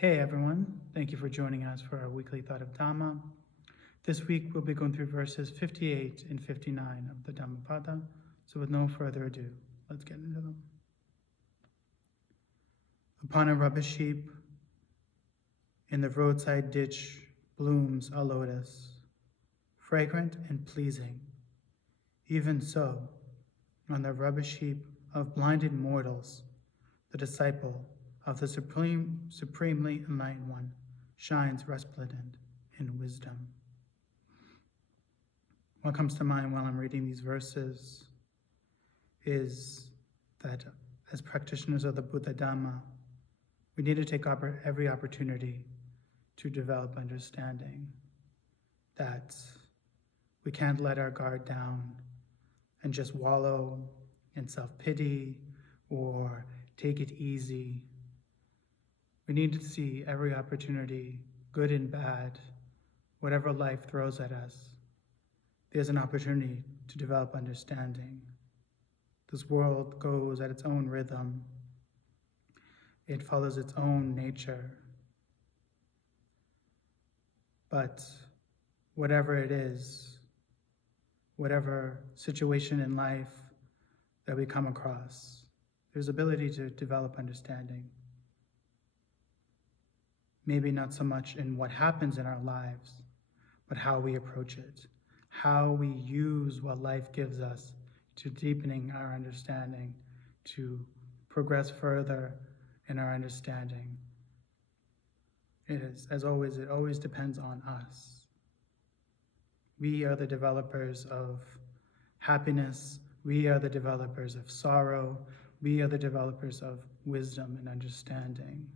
Hey everyone, thank you for joining us for our weekly thought of Dhamma. This week we'll be going through verses 58 and 59 of the Dhammapada. So with no further ado, let's get into them. Upon a rubbish heap in the roadside ditch blooms a lotus, fragrant and pleasing. Even so, on the rubbish heap of blinded mortals, the disciple of the Supremely Enlightened One shines resplendent in wisdom. What comes to mind while I'm reading these verses is that as practitioners of the Buddha Dhamma, we need to take every opportunity to develop understanding, that we can't let our guard down and just wallow in self-pity or take it easy. We need to see every opportunity, good and bad, whatever life throws at us. There's an opportunity to develop understanding. This world goes at its own rhythm. It follows its own nature. But whatever it is, whatever situation in life that we come across, there's ability to develop understanding. Maybe not so much in what happens in our lives, but how we approach it, how we use what life gives us to deepening our understanding, to progress further in our understanding. It always depends on us. We are the developers of happiness. We are the developers of sorrow. We are the developers of wisdom and understanding.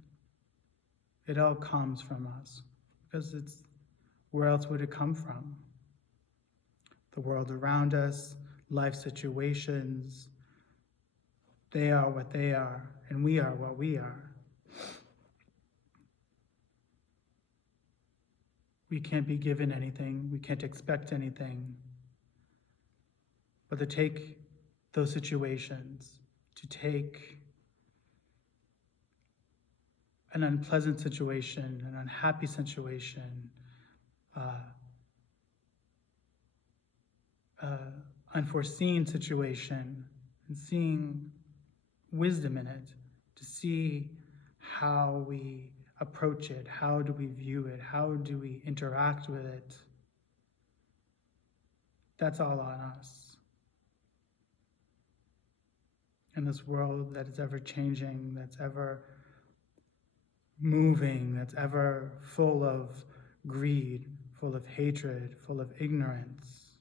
It all comes from us, because where else would it come from? The world around us, life situations, they are what they are, and we are what we are. We can't be given anything, we can't expect anything, but to take those situations, to take an unpleasant situation, an unhappy situation, unforeseen situation, and seeing wisdom in it, to see how we approach it, how do we view it, how do we interact with it. That's all on us. In this world that is ever changing, that's ever moving, that's ever full of greed, full of hatred, full of ignorance,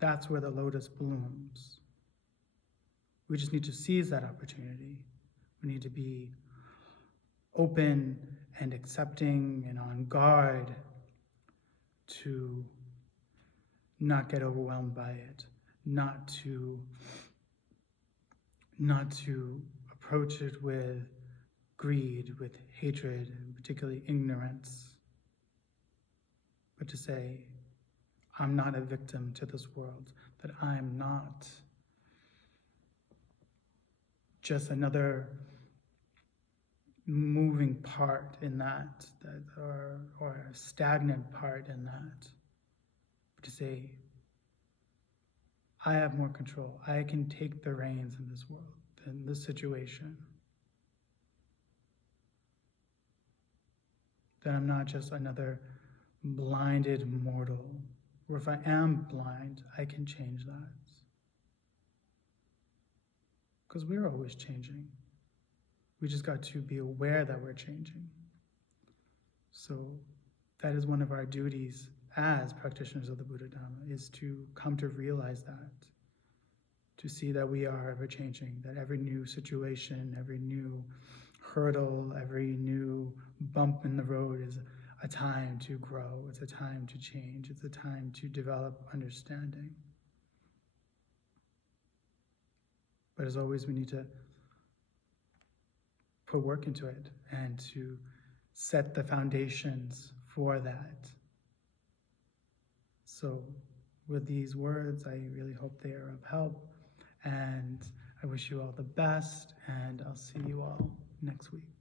that's where the lotus blooms. We just need to seize that opportunity. We need to be open and accepting and on guard to not get overwhelmed by it, not to approach it with greed, with hatred, and particularly ignorance, but to say, I'm not a victim to this world, that I'm not just another moving part in that or a stagnant part in that, but to say, I have more control. I can take the reins in this world, in this situation. That I'm not just another blinded mortal, or if I am blind, I can change that. Because we're always changing. We just got to be aware that we're changing. So that is one of our duties as practitioners of the Buddha Dhamma, is to come to realize that, to see that we are ever changing, that every new situation, every new hurdle, every new bump in the road is a time to grow, it's a time to change, it's a time to develop understanding. But as always, we need to put work into it and to set the foundations for that. So with these words, I really hope they are of help, and I wish you all the best, and I'll see you all next week.